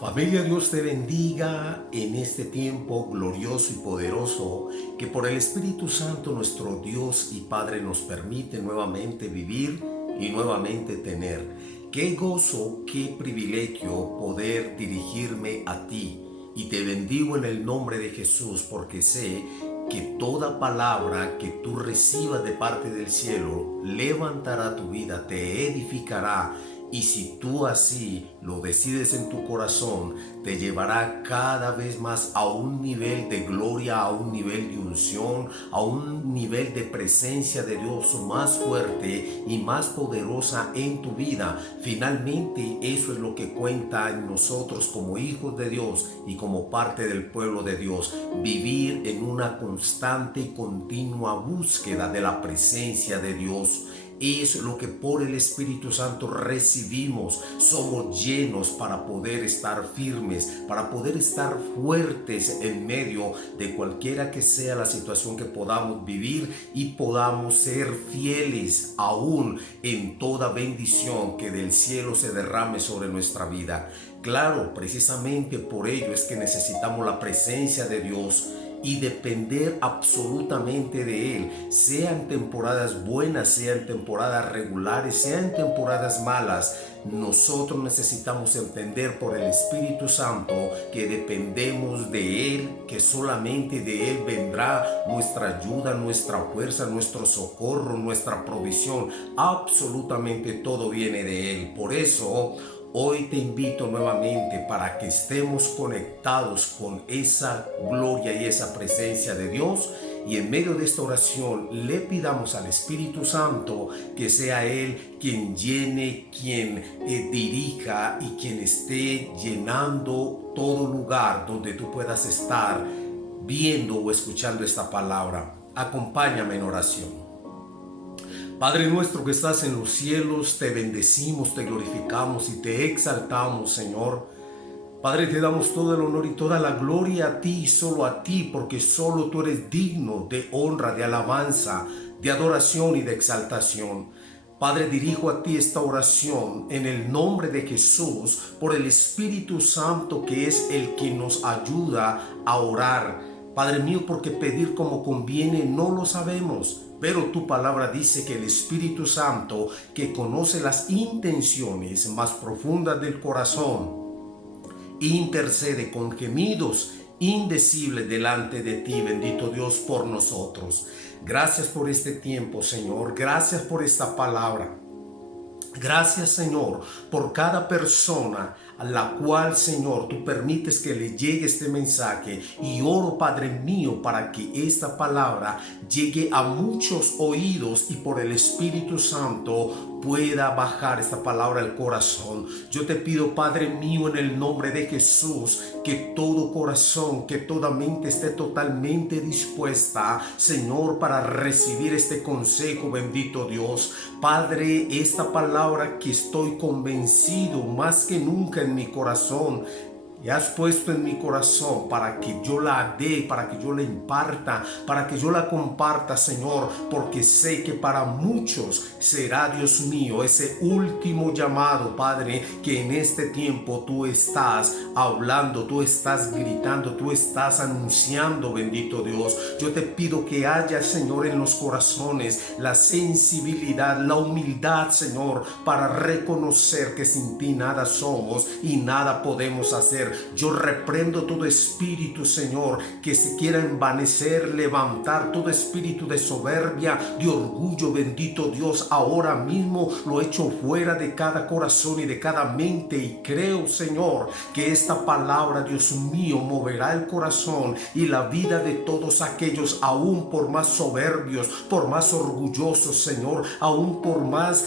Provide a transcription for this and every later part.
Familia, Dios te bendiga en este tiempo glorioso y poderoso que por el Espíritu Santo nuestro Dios y Padre nos permite nuevamente vivir y nuevamente tener. Qué gozo, qué privilegio poder dirigirme a ti. Y te bendigo en el nombre de Jesús porque sé que toda palabra que tú recibas de parte del cielo levantará tu vida, te edificará. Y si tú así lo decides en tu corazón, te llevará cada vez más a un nivel de gloria, a un nivel de unción, a un nivel de presencia de Dios más fuerte y más poderosa en tu vida. Finalmente, eso es lo que cuenta en nosotros como hijos de Dios y como parte del pueblo de Dios. Vivir en una constante y continua búsqueda de la presencia de Dios. Es lo que por el Espíritu Santo recibimos. Somos llenos para poder estar firmes, para poder estar fuertes en medio de cualquiera que sea la situación que podamos vivir y podamos ser fieles aún en toda bendición que del cielo se derrame sobre nuestra vida. Claro, precisamente por ello es que necesitamos la presencia de Dios y depender absolutamente de Él, sea en temporadas buenas, sea en temporadas regulares, sea en temporadas malas. Nosotros necesitamos entender por el Espíritu Santo que dependemos de Él, que solamente de Él vendrá nuestra ayuda, nuestra fuerza, nuestro socorro, nuestra provisión. Absolutamente todo viene de Él. Por eso hoy te invito nuevamente para que estemos conectados con esa gloria y esa presencia de Dios, y en medio de esta oración le pidamos al Espíritu Santo que sea Él quien llene, quien dirija y quien esté llenando todo lugar donde tú puedas estar viendo o escuchando esta palabra. Acompáñame en oración. Padre nuestro que estás en los cielos, te bendecimos, te glorificamos y te exaltamos, Señor. Padre, te damos todo el honor y toda la gloria a ti, solo a ti, porque solo tú eres digno de honra, de alabanza, de adoración y de exaltación. Padre, dirijo a ti esta oración en el nombre de Jesús, por el Espíritu Santo que es el que nos ayuda a orar. Padre mío, porque pedir como conviene no lo sabemos, pero tu palabra dice que el Espíritu Santo, que conoce las intenciones más profundas del corazón, intercede con gemidos indecibles delante de ti, bendito Dios, por nosotros. Gracias por este tiempo, Señor. Gracias por esta palabra. Gracias, Señor, por cada persona a la cual, Señor, tú permites que le llegue este mensaje, y oro, Padre mío, para que esta palabra llegue a muchos oídos y por el Espíritu Santo pueda bajar esta palabra al corazón. Yo te pido, Padre mío, en el nombre de Jesús, que todo corazón, que toda mente esté totalmente dispuesta, Señor, para recibir este consejo, bendito Dios. Padre, esta palabra que estoy convencido más que nunca en mi corazón, y has puesto en mi corazón para que yo la dé, para que yo la imparta, para que yo la comparta, Señor, porque sé que para muchos será, Dios mío, ese último llamado, Padre, que en este tiempo tú estás hablando, tú estás gritando, tú estás anunciando, bendito Dios. Yo te pido que haya, Señor, en los corazones la sensibilidad, la humildad, Señor, para reconocer que sin ti nada somos y nada podemos hacer. Yo reprendo todo espíritu, Señor, que se quiera envanecer, levantar todo espíritu de soberbia, de orgullo, bendito Dios. Ahora mismo lo echo fuera de cada corazón y de cada mente, y creo, Señor, que esta palabra, Dios mío, moverá el corazón y la vida de todos aquellos, aún por más soberbios, por más orgullosos, Señor, aún por más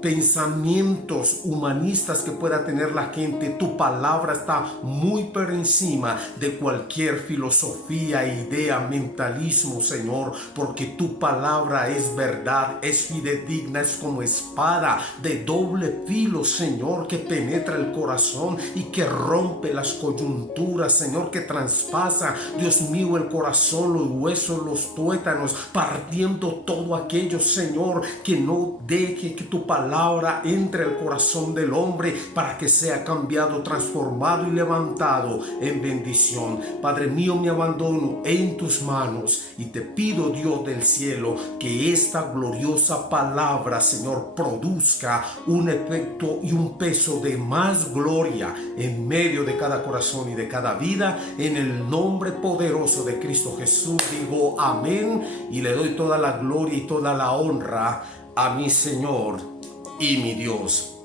pensamientos humanistas que pueda tener la gente. Tu palabra está muy por encima de cualquier filosofía, idea, mentalismo, Señor, porque tu palabra es verdad, es fidedigna, es como espada de doble filo, Señor, que penetra el corazón y que rompe las coyunturas, Señor, que traspasa, Dios mío, el corazón, los huesos, los tuétanos, partiendo todo aquello, Señor, que no deje que tu palabra palabra entre al corazón del hombre para que sea cambiado, transformado y levantado en bendición. Padre mío, me abandono en tus manos y te pido, Dios del cielo, que esta gloriosa palabra, Señor, produzca un efecto y un peso de más gloria en medio de cada corazón y de cada vida. En el nombre poderoso de Cristo Jesús digo amén y le doy toda la gloria y toda la honra a mi Señor y mi Dios.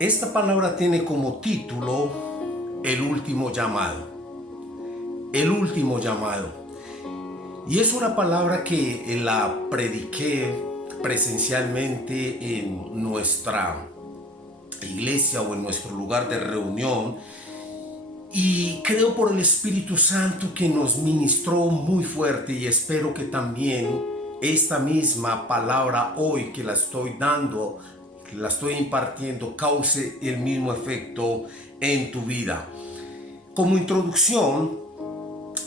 Esta palabra tiene como título el último llamado. El último llamado. Y es una palabra que la prediqué presencialmente en nuestra iglesia o en nuestro lugar de reunión. Y creo por el Espíritu Santo que nos ministró muy fuerte, y espero que también esta misma palabra hoy que la estoy dando, que la estoy impartiendo, cause el mismo efecto en tu vida. Como introducción,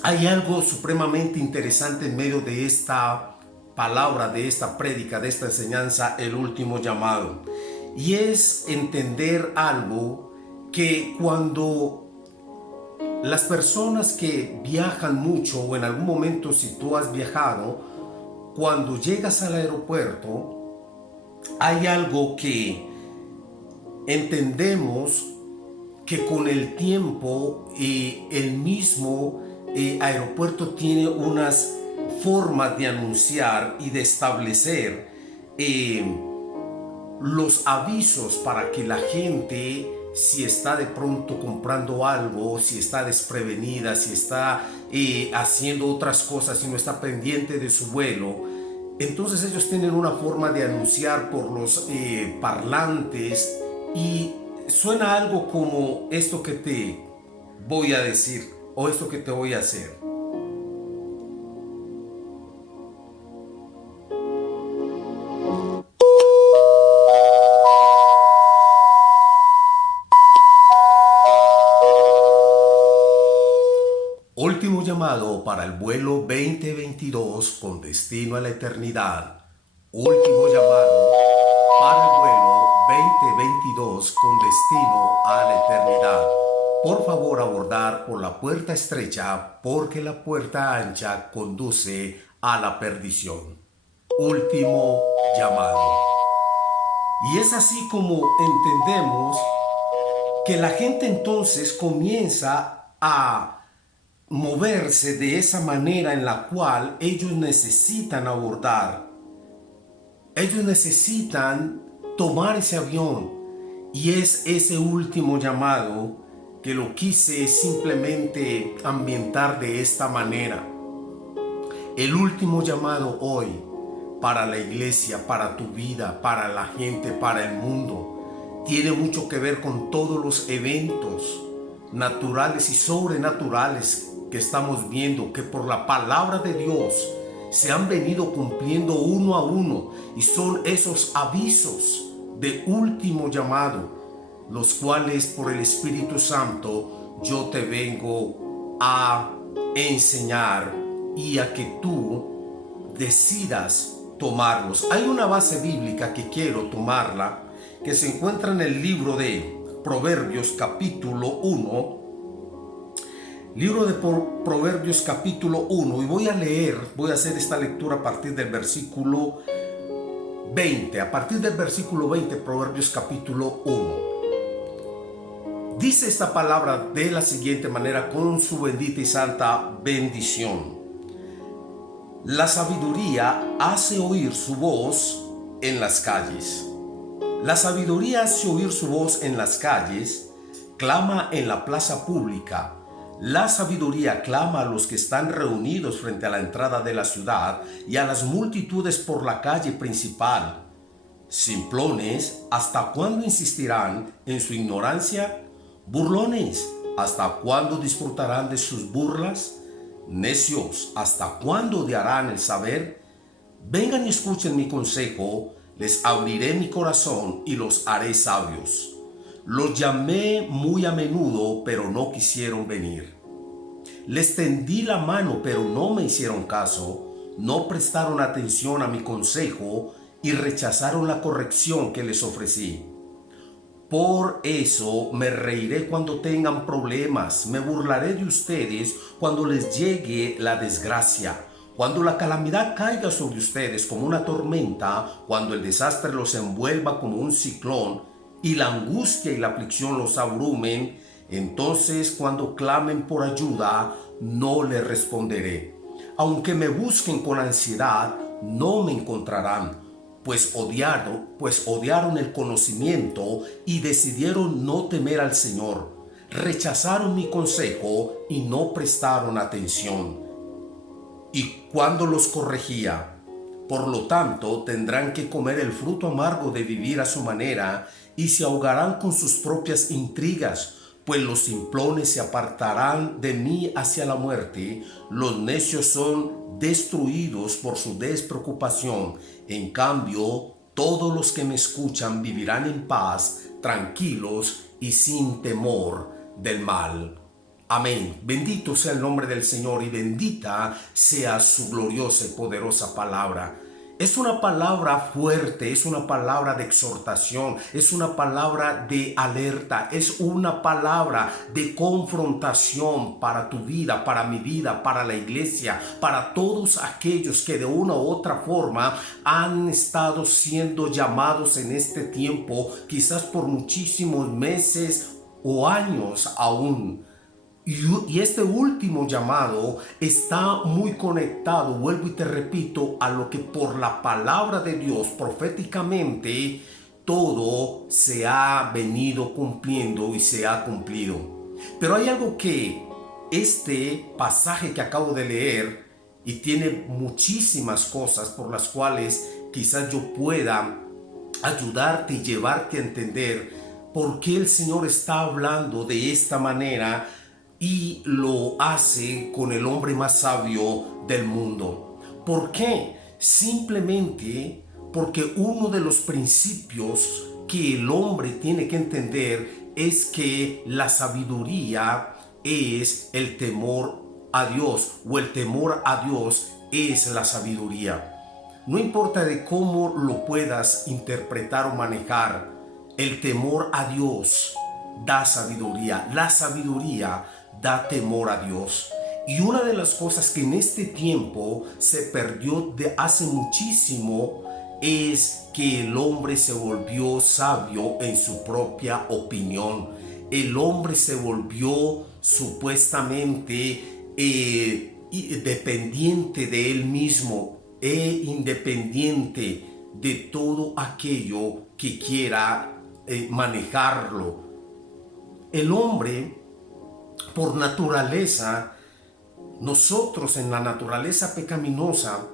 hay algo supremamente interesante en medio de esta palabra, de esta prédica, de esta enseñanza, el último llamado. Y es entender algo que cuando las personas que viajan mucho, o en algún momento si tú has viajado, cuando llegas al aeropuerto, hay algo que entendemos que con el tiempo el mismo aeropuerto tiene unas formas de anunciar y de establecer los avisos para que la gente, si está de pronto comprando algo, si está desprevenida, si está haciendo otras cosas, si no está pendiente de su vuelo, entonces ellos tienen una forma de anunciar por los parlantes, y suena algo como esto que te voy a decir o esto que te voy a hacer. Último llamado para el vuelo 2022 con destino a la eternidad. Último llamado para el vuelo 2022 con destino a la eternidad. Por favor, abordar por la puerta estrecha, porque la puerta ancha conduce a la perdición. Último llamado. Y es así como entendemos que la gente entonces comienza a moverse de esa manera en la cual ellos necesitan abordar. Ellos necesitan tomar ese avión, y es ese último llamado que lo quise simplemente ambientar de esta manera. El último llamado hoy para la iglesia, para tu vida, para la gente, para el mundo, tiene mucho que ver con todos los eventos naturales y sobrenaturales que estamos viendo, que por la palabra de Dios se han venido cumpliendo uno a uno, y son esos avisos de último llamado, los cuales por el Espíritu Santo yo te vengo a enseñar y a que tú decidas tomarlos. Hay una base bíblica que quiero tomarla, que se encuentra en el libro de Proverbios capítulo 1. Libro de Proverbios capítulo 1, y voy a hacer esta lectura a partir del versículo 20. A partir del versículo 20, Proverbios capítulo 1. Dice esta palabra de la siguiente manera, con su bendita y santa bendición. La sabiduría hace oír su voz en las calles. La sabiduría hace oír su voz en las calles, clama en la plaza pública. La sabiduría clama a los que están reunidos frente a la entrada de la ciudad y a las multitudes por la calle principal. Simplones, ¿hasta cuándo insistirán en su ignorancia? Burlones, ¿hasta cuándo disfrutarán de sus burlas? Necios, ¿hasta cuándo odiarán el saber? Vengan y escuchen mi consejo, les abriré mi corazón y los haré sabios. Los llamé muy a menudo, pero no quisieron venir. Les tendí la mano, pero no me hicieron caso. No prestaron atención a mi consejo y rechazaron la corrección que les ofrecí. Por eso me reiré cuando tengan problemas, me burlaré de ustedes cuando les llegue la desgracia. Cuando la calamidad caiga sobre ustedes como una tormenta, cuando el desastre los envuelva como un ciclón y la angustia y la aflicción los abrumen, entonces cuando clamen por ayuda, no les responderé. Aunque me busquen con ansiedad, no me encontrarán, pues odiaron el conocimiento y decidieron no temer al Señor. Rechazaron mi consejo y no prestaron atención. Y cuando los corregía, por lo tanto, tendrán que comer el fruto amargo de vivir a su manera y se ahogarán con sus propias intrigas, pues los simplones se apartarán de mí hacia la muerte, los necios son destruidos por su despreocupación. En cambio, todos los que me escuchan vivirán en paz, tranquilos y sin temor del mal. Amén. Bendito sea el nombre del Señor y bendita sea su gloriosa y poderosa palabra. Es una palabra fuerte, es una palabra de exhortación, es una palabra de alerta, es una palabra de confrontación para tu vida, para mi vida, para la iglesia, para todos aquellos que de una u otra forma han estado siendo llamados en este tiempo, quizás por muchísimos meses o años aún. Y este último llamado está muy conectado, vuelvo y te repito, a lo que por la palabra de Dios proféticamente todo se ha venido cumpliendo y se ha cumplido. Pero hay algo que este pasaje que acabo de leer, y tiene muchísimas cosas por las cuales quizás yo pueda ayudarte y llevarte a entender por qué el Señor está hablando de esta manera y lo hace con el hombre más sabio del mundo. ¿Por qué? Simplemente porque uno de los principios que el hombre tiene que entender es que la sabiduría es el temor a Dios, o el temor a Dios es la sabiduría. No importa de cómo lo puedas interpretar o manejar, el temor a Dios da sabiduría. La sabiduría da temor a Dios. Y una de las cosas que en este tiempo se perdió de hace muchísimo es que el hombre se volvió sabio en su propia opinión. El hombre se volvió supuestamente dependiente de él mismo e independiente de todo aquello que quiera manejarlo. El hombre, por naturaleza, nosotros en la naturaleza pecaminosa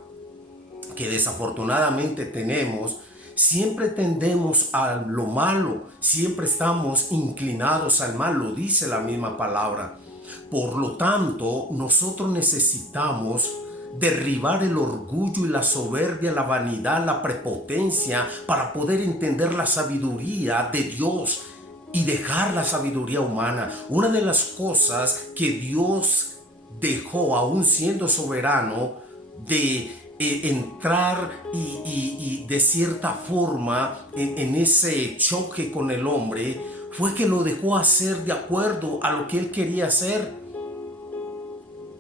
que desafortunadamente tenemos, siempre tendemos a lo malo, siempre estamos inclinados al mal, lo dice la misma palabra. Por lo tanto, nosotros necesitamos derribar el orgullo y la soberbia, la vanidad, la prepotencia, para poder entender la sabiduría de Dios y dejar la sabiduría humana. Una de las cosas que Dios dejó, aún siendo soberano, de entrar y de cierta forma en ese choque con el hombre, fue que lo dejó hacer de acuerdo a lo que él quería hacer.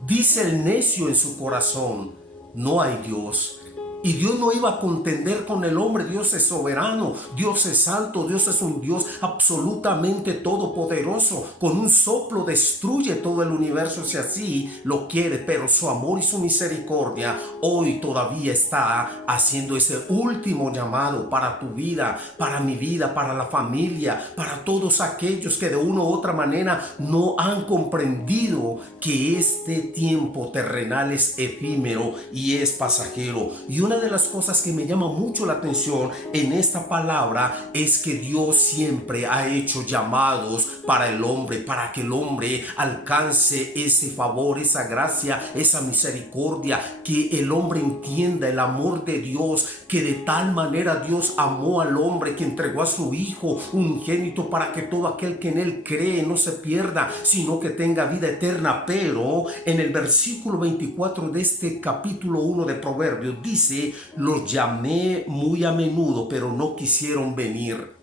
Dice el necio en su corazón: no hay Dios. Y Dios no iba a contender con el hombre. Dios es soberano, Dios es santo, Dios es un Dios absolutamente todopoderoso. Con un soplo destruye todo el universo si así lo quiere, pero su amor y su misericordia hoy todavía está haciendo ese último llamado para tu vida, para mi vida, para la familia, para todos aquellos que de una u otra manera no han comprendido que este tiempo terrenal es efímero y es pasajero. Y una de las cosas que me llama mucho la atención en esta palabra es que Dios siempre ha hecho llamados para el hombre, para que el hombre alcance ese favor, esa gracia, esa misericordia, que el hombre entienda el amor de Dios, que de tal manera Dios amó al hombre que entregó a su Hijo unigénito para que todo aquel que en él cree no se pierda, sino que tenga vida eterna. Pero en el versículo 24 de este capítulo 1 de Proverbios dice dice, los llamé muy a menudo, pero no quisieron venir.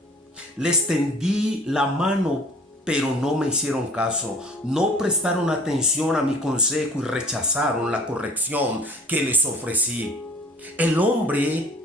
Les tendí la mano, pero no me hicieron caso. No prestaron atención a mi consejo y rechazaron la corrección que les ofrecí. El hombre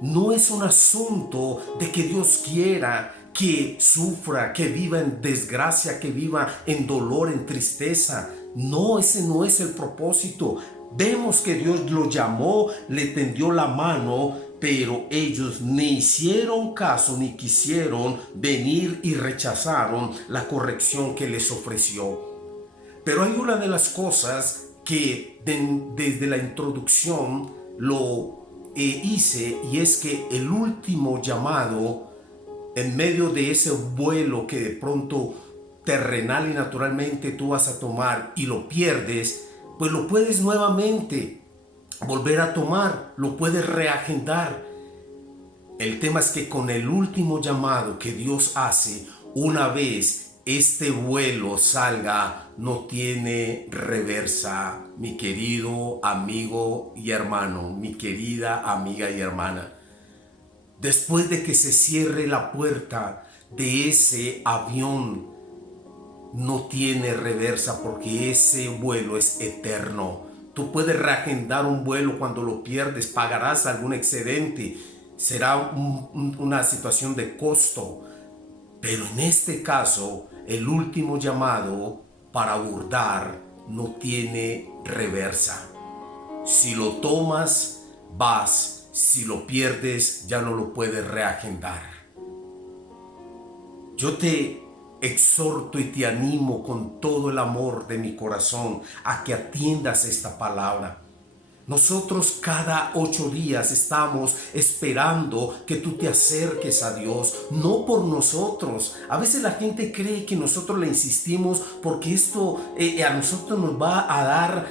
no es un asunto de que Dios quiera que sufra, que viva en desgracia, que viva en dolor, en tristeza. No, ese no es el propósito. Vemos que Dios lo llamó, le tendió la mano, pero ellos ni hicieron caso ni quisieron venir y rechazaron la corrección que les ofreció. Pero hay una de las cosas que desde la introducción lo hice, y es que el último llamado, en medio de ese vuelo que de pronto terrenal y naturalmente tú vas a tomar y lo pierdes, pues lo puedes nuevamente volver a tomar, lo puedes reagendar. El tema es que con el último llamado que Dios hace, una vez este vuelo salga, no tiene reversa, mi querido amigo y hermano, mi querida amiga y hermana. Después de que se cierre la puerta de ese avión, no tiene reversa, porque ese vuelo es eterno. Tú puedes reagendar un vuelo cuando lo pierdes, pagarás algún excedente, será una situación de costo. Pero en este caso, el último llamado para abordar no tiene reversa. Si lo tomas, vas. Si lo pierdes, ya no lo puedes reagendar. Yo te exhorto y te animo con todo el amor de mi corazón a que atiendas esta palabra. Nosotros cada 8 días estamos esperando que tú te acerques a Dios, no por nosotros. A veces la gente cree que nosotros le insistimos porque esto a nosotros nos va a dar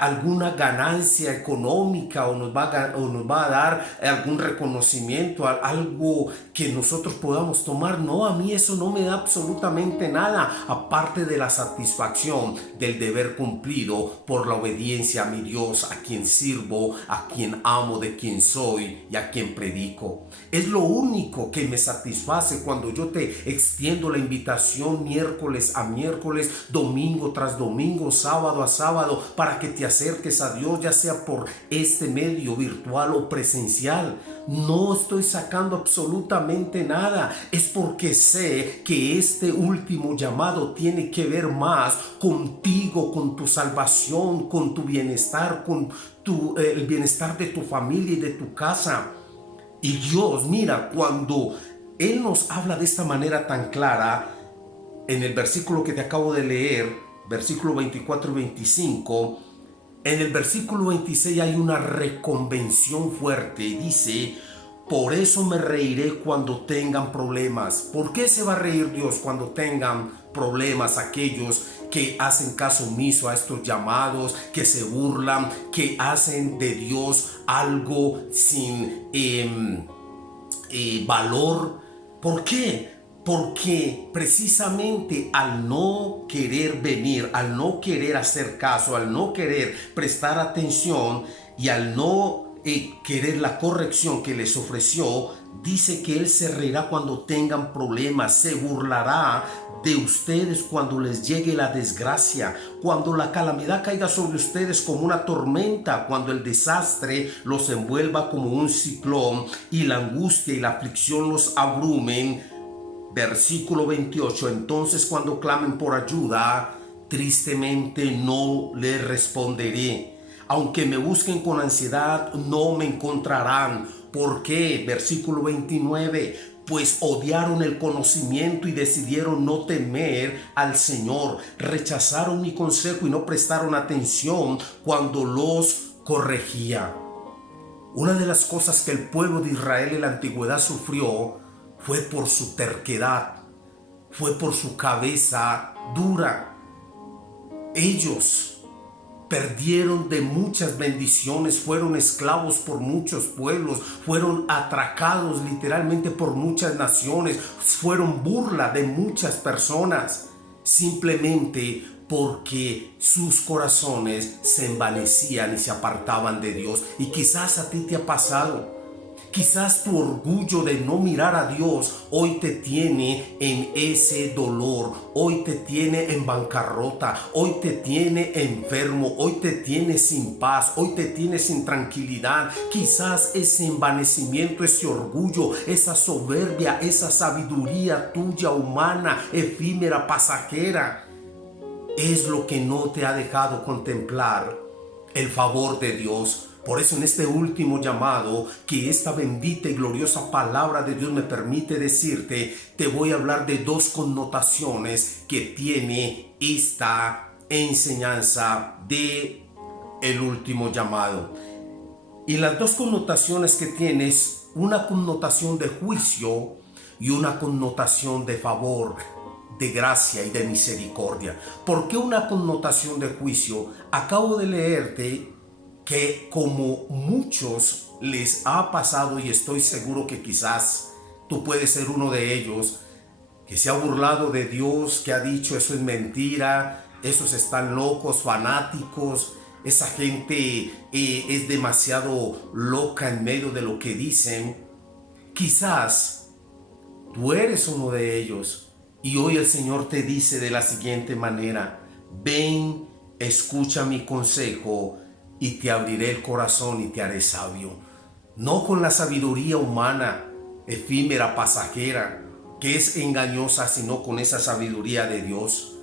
alguna ganancia económica, o nos va a dar algún reconocimiento, algo que nosotros podamos tomar. No, a mí eso no me da absolutamente nada, aparte de la satisfacción del deber cumplido por la obediencia a mi Dios, a quien sirvo, a quien amo, de quien soy y a quien predico. Es lo único que me satisface cuando yo te extiendo la invitación miércoles a miércoles, domingo tras domingo, sábado a sábado, para que te acerques a Dios, ya sea por este medio virtual o presencial. No estoy sacando absolutamente nada, es porque sé que este último llamado tiene que ver más contigo, con tu salvación, con tu bienestar, con el bienestar de tu familia y de tu casa. Y Dios, mira, cuando Él nos habla de esta manera tan clara, en el versículo que te acabo de leer, versículo 24 y 25, en el versículo 26 hay una reconvención fuerte y dice: por eso me reiré cuando tengan problemas. ¿Por qué se va a reír Dios cuando tengan problemas aquellos que hacen caso omiso a estos llamados, que se burlan, que hacen de Dios algo sin valor? ¿Por qué? Porque precisamente al no querer venir, al no querer hacer caso, al no querer prestar atención y al no querer la corrección que les ofreció, dice que Él se reirá cuando tengan problemas, se burlará de ustedes cuando les llegue la desgracia, cuando la calamidad caiga sobre ustedes como una tormenta, cuando el desastre los envuelva como un ciclón y la angustia y la aflicción los abrumen. Versículo 28, entonces cuando clamen por ayuda, tristemente no les responderé. Aunque me busquen con ansiedad, no me encontrarán. ¿Por qué? Versículo 29, pues odiaron el conocimiento y decidieron no temer al Señor. Rechazaron mi consejo y no prestaron atención cuando los corregía. Una de las cosas que el pueblo de Israel en la antigüedad sufrió fue por su terquedad, fue por su cabeza dura. Ellos perdieron de muchas bendiciones, fueron esclavos por muchos pueblos, fueron atracados literalmente por muchas naciones, fueron burla de muchas personas, simplemente porque sus corazones se envanecían y se apartaban de Dios. Y quizás a ti te ha pasado. Quizás tu orgullo de no mirar a Dios hoy te tiene en ese dolor, hoy te tiene en bancarrota, hoy te tiene enfermo, hoy te tiene sin paz, hoy te tiene sin tranquilidad. Quizás ese envanecimiento, ese orgullo, esa soberbia, esa sabiduría tuya humana, efímera, pasajera, es lo que no te ha dejado contemplar el favor de Dios. Por eso en este último llamado, que esta bendita y gloriosa palabra de Dios me permite decirte, te voy a hablar de dos connotaciones que tiene esta enseñanza de el último llamado. Y las dos connotaciones que tienes, una connotación de juicio y una connotación de favor, de gracia y de misericordia. ¿Por qué una connotación de juicio? Acabo de leerte que como muchos les ha pasado, y estoy seguro que quizás tú puedes ser uno de ellos, que se ha burlado de Dios, que ha dicho eso es mentira, esos están locos, fanáticos, esa gente es demasiado loca en medio de lo que dicen. Quizás tú eres uno de ellos y hoy el Señor te dice de la siguiente manera: ven, escucha mi consejo y te abriré el corazón y te haré sabio. No con la sabiduría humana, efímera, pasajera, que es engañosa, sino con esa sabiduría de Dios.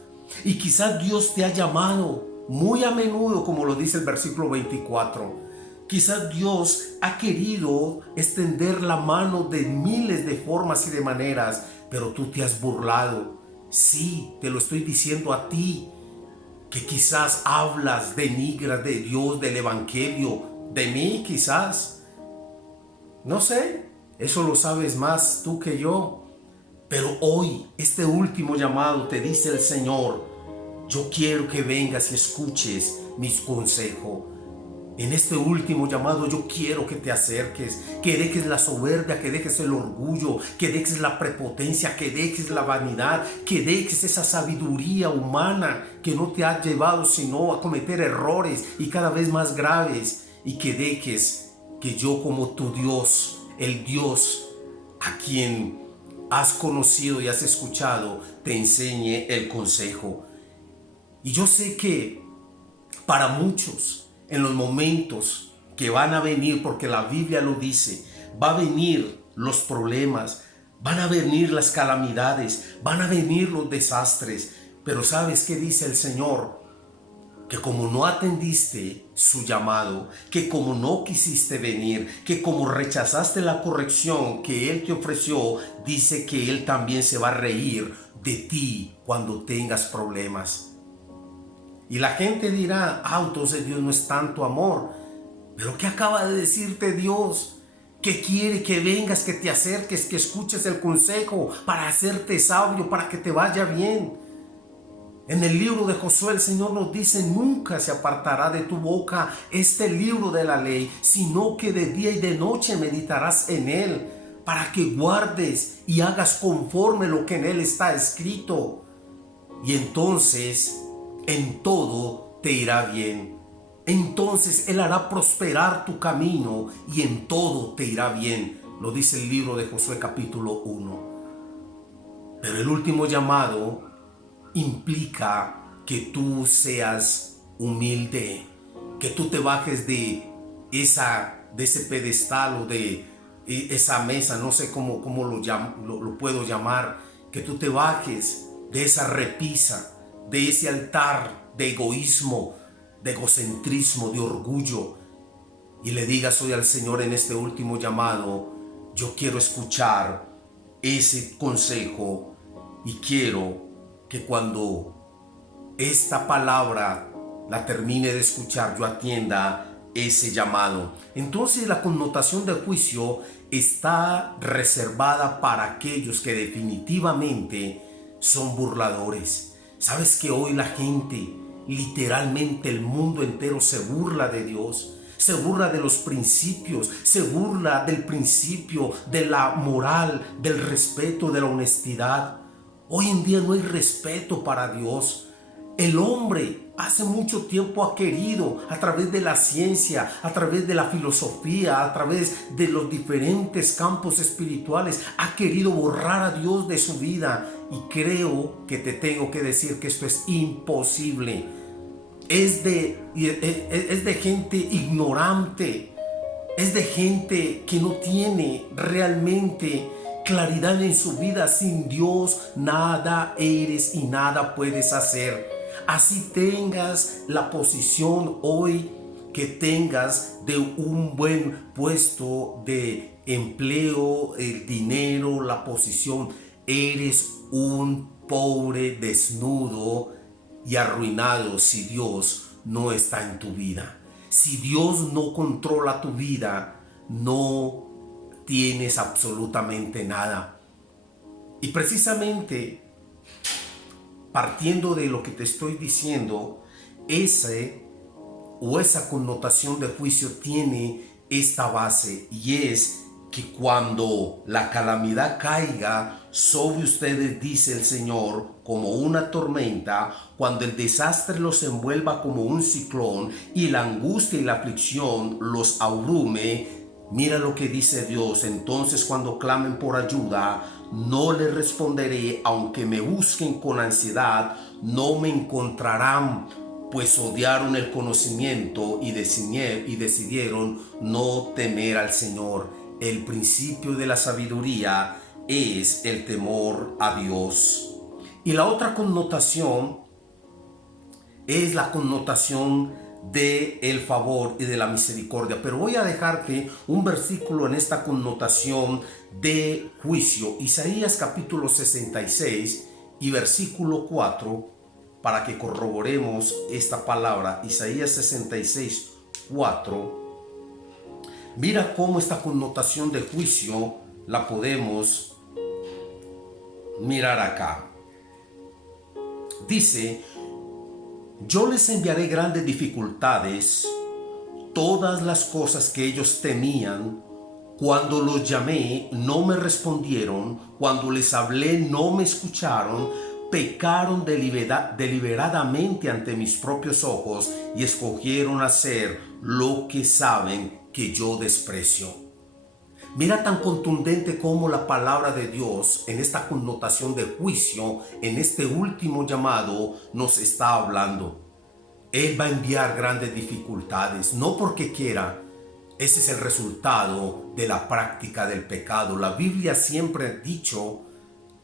Y quizás Dios te ha llamado muy a menudo, como lo dice el versículo 24. Quizás Dios ha querido extender la mano de miles de formas y de maneras, pero tú te has burlado. Sí, te lo estoy diciendo a ti, que quizás hablas, denigras de Dios, del Evangelio, de mí quizás. No sé, eso lo sabes más tú que yo. Pero hoy, este último llamado, te dice el Señor: yo quiero que vengas y escuches mis consejos. En este último llamado yo quiero que te acerques, que dejes la soberbia, que dejes el orgullo, que dejes la prepotencia, que dejes la vanidad, que dejes esa sabiduría humana que no te ha llevado sino a cometer errores y cada vez más graves, y que dejes que yo, como tu Dios, el Dios a quien has conocido y has escuchado, te enseñe el consejo. Y yo sé que para muchos, en los momentos que van a venir, porque la Biblia lo dice, va a venir los problemas, van a venir las calamidades, van a venir los desastres. Pero ¿sabes qué dice el Señor? Que como no atendiste su llamado, que como no quisiste venir, que como rechazaste la corrección que Él te ofreció, dice que Él también se va a reír de ti cuando tengas problemas. Y la gente dirá: entonces Dios no es tanto amor. Pero ¿qué acaba de decirte Dios? Que quiere que vengas, que te acerques, que escuches el consejo para hacerte sabio, para que te vaya bien. En el libro de Josué el Señor nos dice: nunca se apartará de tu boca este libro de la ley, sino que de día y de noche meditarás en él, para que guardes y hagas conforme lo que en él está escrito. Y entonces en todo te irá bien. Entonces Él hará prosperar tu camino y en todo te irá bien. Lo dice el libro de Josué capítulo 1. Pero el último llamado implica que tú seas humilde, que tú te bajes de ese pedestal o de esa mesa, no sé cómo lo puedo llamar, que tú te bajes de esa repisa, de ese altar de egoísmo, de egocentrismo, de orgullo, y le digas hoy al Señor en este último llamado: yo quiero escuchar ese consejo y quiero que cuando esta palabra la termine de escuchar, yo atienda ese llamado. Entonces la connotación de juicio está reservada para aquellos que definitivamente son burladores. ¿Sabes que hoy la gente, literalmente el mundo entero, se burla de Dios? Se burla de los principios, se burla del principio de la moral, del respeto, de la honestidad. Hoy en día no hay respeto para Dios. El hombre hace mucho tiempo ha querido, a través de la ciencia, a través de la filosofía, a través de los diferentes campos espirituales, ha querido borrar a Dios de su vida. Y creo que te tengo que decir que esto es imposible. Es de gente ignorante, es de gente que no tiene realmente claridad en su vida. Sin Dios nada eres y nada puedes hacer. Así tengas la posición hoy que tengas de un buen puesto de empleo, el dinero, la posición, eres un pobre desnudo y arruinado si Dios no está en tu vida. Si Dios no controla tu vida, no tienes absolutamente nada. Y precisamente partiendo de lo que te estoy diciendo, esa connotación de juicio tiene esta base, y es que cuando la calamidad caiga sobre ustedes, dice el Señor, como una tormenta, cuando el desastre los envuelva como un ciclón y la angustia y la aflicción los abrume, mira lo que dice Dios: entonces cuando clamen por ayuda, no les responderé, aunque me busquen con ansiedad, no me encontrarán, pues odiaron el conocimiento y decidieron no temer al Señor. El principio de la sabiduría es el temor a Dios. Y la otra connotación es la connotación de el favor y de la misericordia. Pero voy a dejarte un versículo en esta connotación de juicio. Isaías capítulo 66 y versículo 4, para que corroboremos esta palabra. Isaías 66, 4. Mira cómo esta connotación de juicio la podemos mirar acá. Dice: yo les enviaré grandes dificultades, todas las cosas que ellos temían. Cuando los llamé, no me respondieron. Cuando les hablé, no me escucharon. Pecaron deliberadamente ante mis propios ojos y escogieron hacer lo que saben que yo desprecio. Mira tan contundente como la palabra de Dios en esta connotación de juicio, en este último llamado, nos está hablando. Él va a enviar grandes dificultades, no porque quiera. Ese es el resultado de la práctica del pecado. La Biblia siempre ha dicho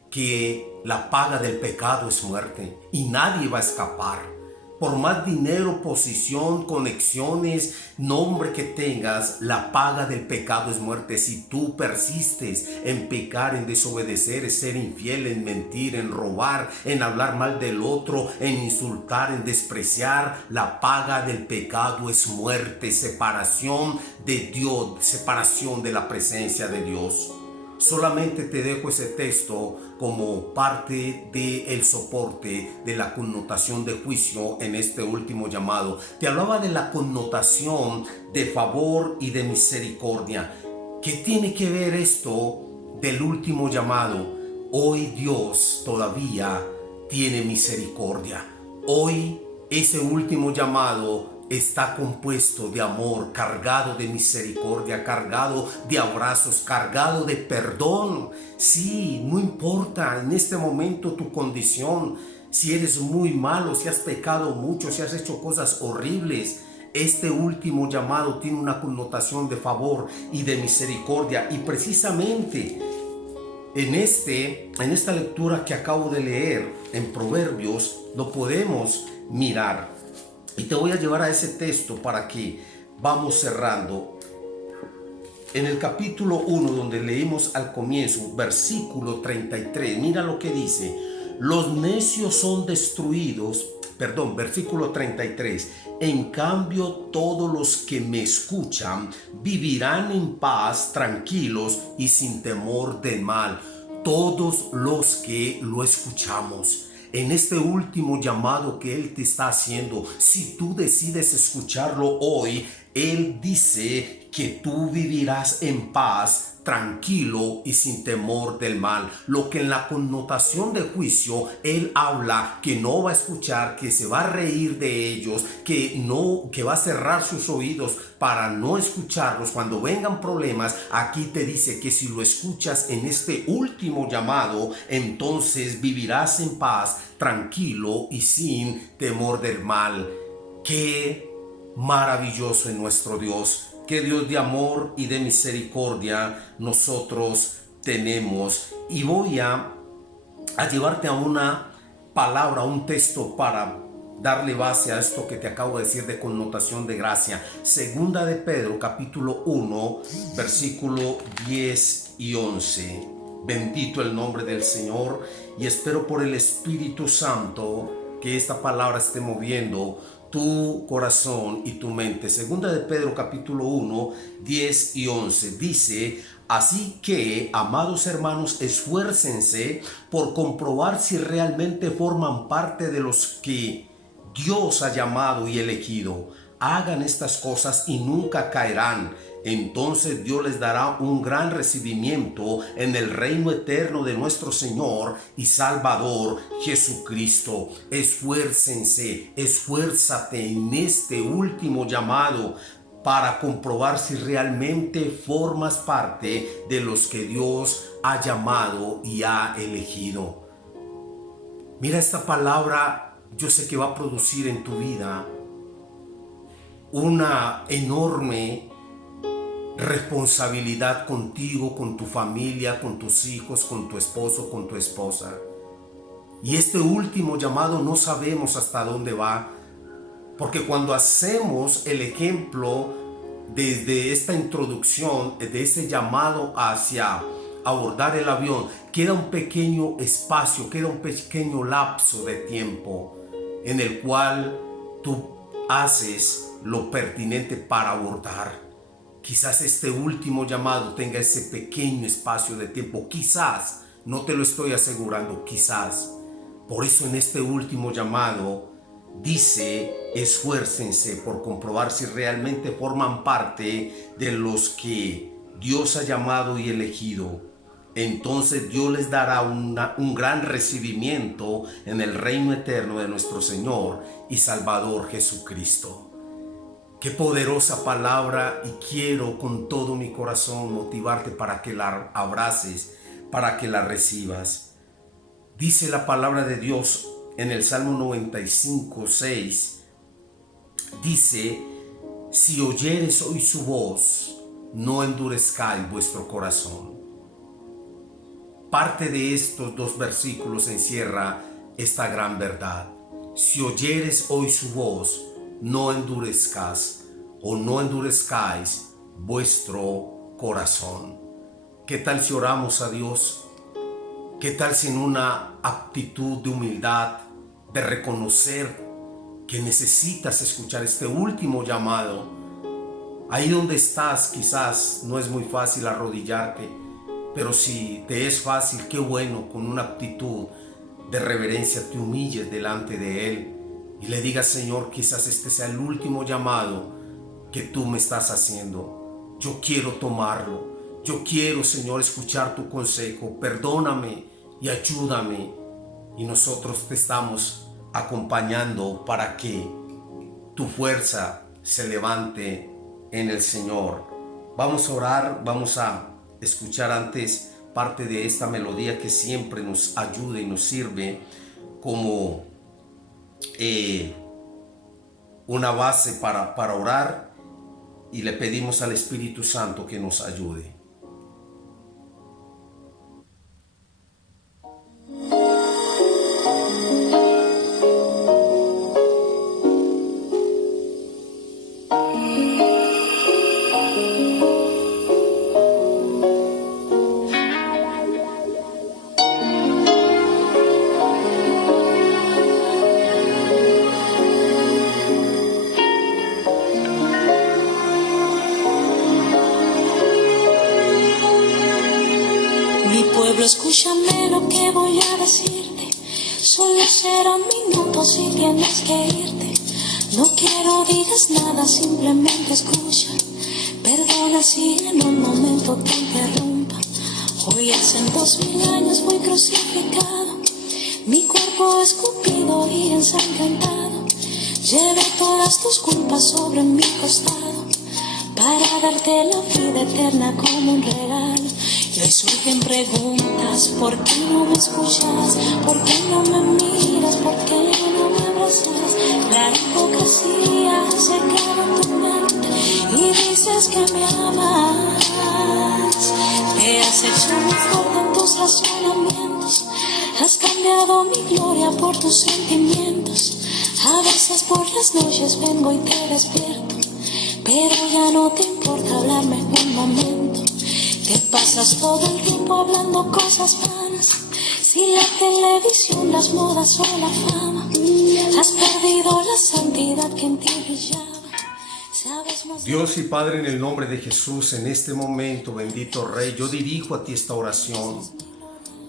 que la paga del pecado es muerte y nadie va a escapar. Por más dinero, posición, conexiones, nombre que tengas, la paga del pecado es muerte. Si tú persistes en pecar, en desobedecer, en ser infiel, en mentir, en robar, en hablar mal del otro, en insultar, en despreciar, la paga del pecado es muerte, separación de Dios, separación de la presencia de Dios. Solamente te dejo ese texto como parte del soporte de la connotación de juicio en este último llamado. Te hablaba de la connotación de favor y de misericordia. ¿Qué tiene que ver esto del último llamado? Hoy Dios todavía tiene misericordia. Hoy ese último llamado está compuesto de amor, cargado de misericordia, cargado de abrazos, cargado de perdón. Sí, no importa en este momento tu condición, si eres muy malo, si has pecado mucho, si has hecho cosas horribles. Este último llamado tiene una connotación de favor y de misericordia. Y precisamente en esta lectura que acabo de leer en Proverbios, lo podemos mirar. Y te voy a llevar a ese texto para que vamos cerrando. En el capítulo 1, donde leímos al comienzo, versículo 33, mira lo que dice: los necios son destruidos, versículo 33, en cambio todos los que me escuchan vivirán en paz, tranquilos y sin temor del mal. Todos los que lo escuchamos. En este último llamado que Él te está haciendo, si tú decides escucharlo hoy, Él dice que tú vivirás en paz, tranquilo y sin temor del mal. Lo que en la connotación de juicio Él habla que no va a escuchar, que se va a reír de ellos, que va a cerrar sus oídos para no escucharlos cuando vengan problemas. Aquí te dice que si lo escuchas en este último llamado, entonces vivirás en paz, tranquilo y sin temor del mal. Qué maravilloso es nuestro Dios. Qué Dios de amor y de misericordia nosotros tenemos. Y voy a llevarte a una palabra, a un texto para darle base a esto que te acabo de decir de connotación de gracia. Segunda de Pedro, capítulo 1, versículo 10 y 11. Bendito el nombre del Señor, y espero por el Espíritu Santo que esta palabra esté moviendo tu corazón y tu mente. Segunda de Pedro capítulo 1, 10 y 11 dice: así que, amados hermanos, esfuércense por comprobar si realmente forman parte de los que Dios ha llamado y elegido. Hagan estas cosas y nunca caerán. Entonces Dios les dará un gran recibimiento en el reino eterno de nuestro Señor y Salvador Jesucristo. Esfuércense, esfuérzate en este último llamado para comprobar si realmente formas parte de los que Dios ha llamado y ha elegido. Mira, esta palabra yo sé que va a producir en tu vida una enorme responsabilidad contigo, con tu familia, con tus hijos, con tu esposo, con tu esposa. Y este último llamado no sabemos hasta dónde va, porque cuando hacemos el ejemplo desde esta introducción, de ese llamado hacia abordar el avión, queda un pequeño espacio, queda un pequeño lapso de tiempo en el cual tú haces lo pertinente para abordar. Quizás este último llamado tenga ese pequeño espacio de tiempo, quizás, no te lo estoy asegurando, quizás. Por eso en este último llamado dice: esfuércense por comprobar si realmente forman parte de los que Dios ha llamado y elegido. Entonces Dios les dará un gran recibimiento en el reino eterno de nuestro Señor y Salvador Jesucristo. Qué poderosa palabra, y quiero con todo mi corazón motivarte para que la abraces, para que la recibas. Dice la palabra de Dios en el Salmo 95, 6, dice: si oyeres hoy su voz, no endurezcáis vuestro corazón. Parte de estos dos versículos encierra esta gran verdad. Si oyeres hoy su voz, no endurezcáis vuestro corazón. ¿Qué tal si oramos a Dios? ¿Qué tal si en una actitud de humildad, de reconocer que necesitas escuchar este último llamado? Ahí donde estás, quizás no es muy fácil arrodillarte, pero si te es fácil, qué bueno, con una actitud de reverencia te humilles delante de Él y le digas: Señor, quizás este sea el último llamado que tú me estás haciendo. Yo quiero tomarlo. Yo quiero, Señor, escuchar tu consejo. Perdóname y ayúdame. Y nosotros te estamos acompañando para que tu fuerza se levante en el Señor. Vamos a orar, vamos a escuchar antes parte de esta melodía que siempre nos ayuda y nos sirve como una base para orar, y le pedimos al Espíritu Santo que nos ayude. Pueblo, escúchame lo que voy a decirte. Solo serán minutos y tienes que irte. No quiero digas nada, simplemente escucha. Perdona si en un momento te interrumpa. Hoy hacen 2000 años fui crucificado, mi cuerpo escupido y ensangrentado. Llevé todas tus culpas sobre mi costado para darte la vida eterna como un regalo. Y hoy surgen preguntas: ¿por qué no me escuchas? ¿Por qué no me miras? ¿Por qué no me abrazas? La hipocresía se queda en tu mente y dices que me amas. Te has hecho muy fuerte en tus razonamientos, has cambiado mi gloria por tus sentimientos. A veces por las noches vengo y te despierto, pero ya no te importa hablarme un momento. Te pasas todo el tiempo hablando cosas vanas, si la televisión, las modas o la fama. Has perdido la santidad que en ti brillaba. Dios y Padre, en el nombre de Jesús, en este momento, bendito Rey, yo dirijo a ti esta oración.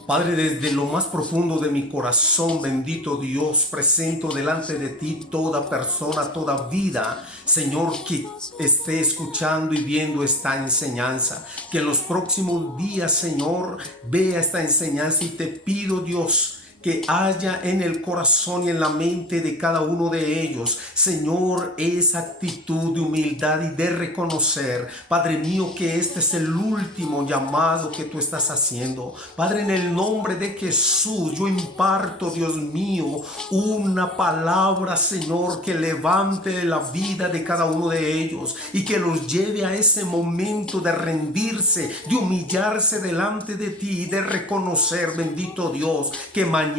Padre, desde lo más profundo de mi corazón, bendito Dios, presento delante de ti toda persona, toda vida, Señor, que esté escuchando y viendo esta enseñanza. Que en los próximos días, Señor, vea esta enseñanza y te pido, Dios, que haya en el corazón y en la mente de cada uno de ellos, Señor, esa actitud de humildad y de reconocer, Padre mío, que este es el último llamado que tú estás haciendo. Padre, en el nombre de Jesús, yo imparto, Dios mío, una palabra, Señor, que levante la vida de cada uno de ellos y que los lleve a ese momento de rendirse, de humillarse delante de ti y de reconocer, bendito Dios, que mañana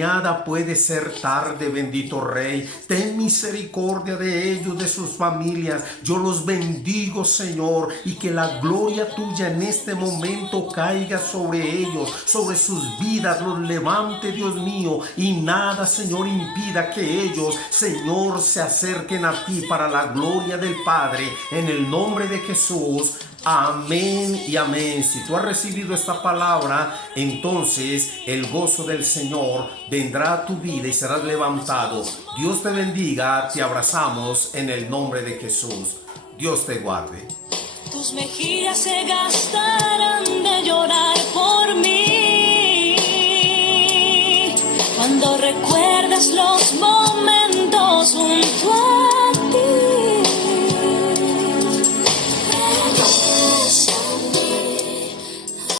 puede ser tarde, bendito Rey. Ten misericordia de ellos, de sus familias. Yo los bendigo, Señor, y que la gloria tuya en este momento caiga sobre ellos, sobre sus vidas, los levante, Dios mío, y nada, Señor, impida que ellos, Señor, se acerquen a ti para la gloria del Padre, en el nombre de Jesús. Amén y amén. Si tú has recibido esta palabra, entonces el gozo del Señor vendrá a tu vida y serás levantado. Dios te bendiga, te abrazamos en el nombre de Jesús. Dios te guarde. Tus mejillas se gastarán de llorar por mí cuando recuerdes los momentos junto a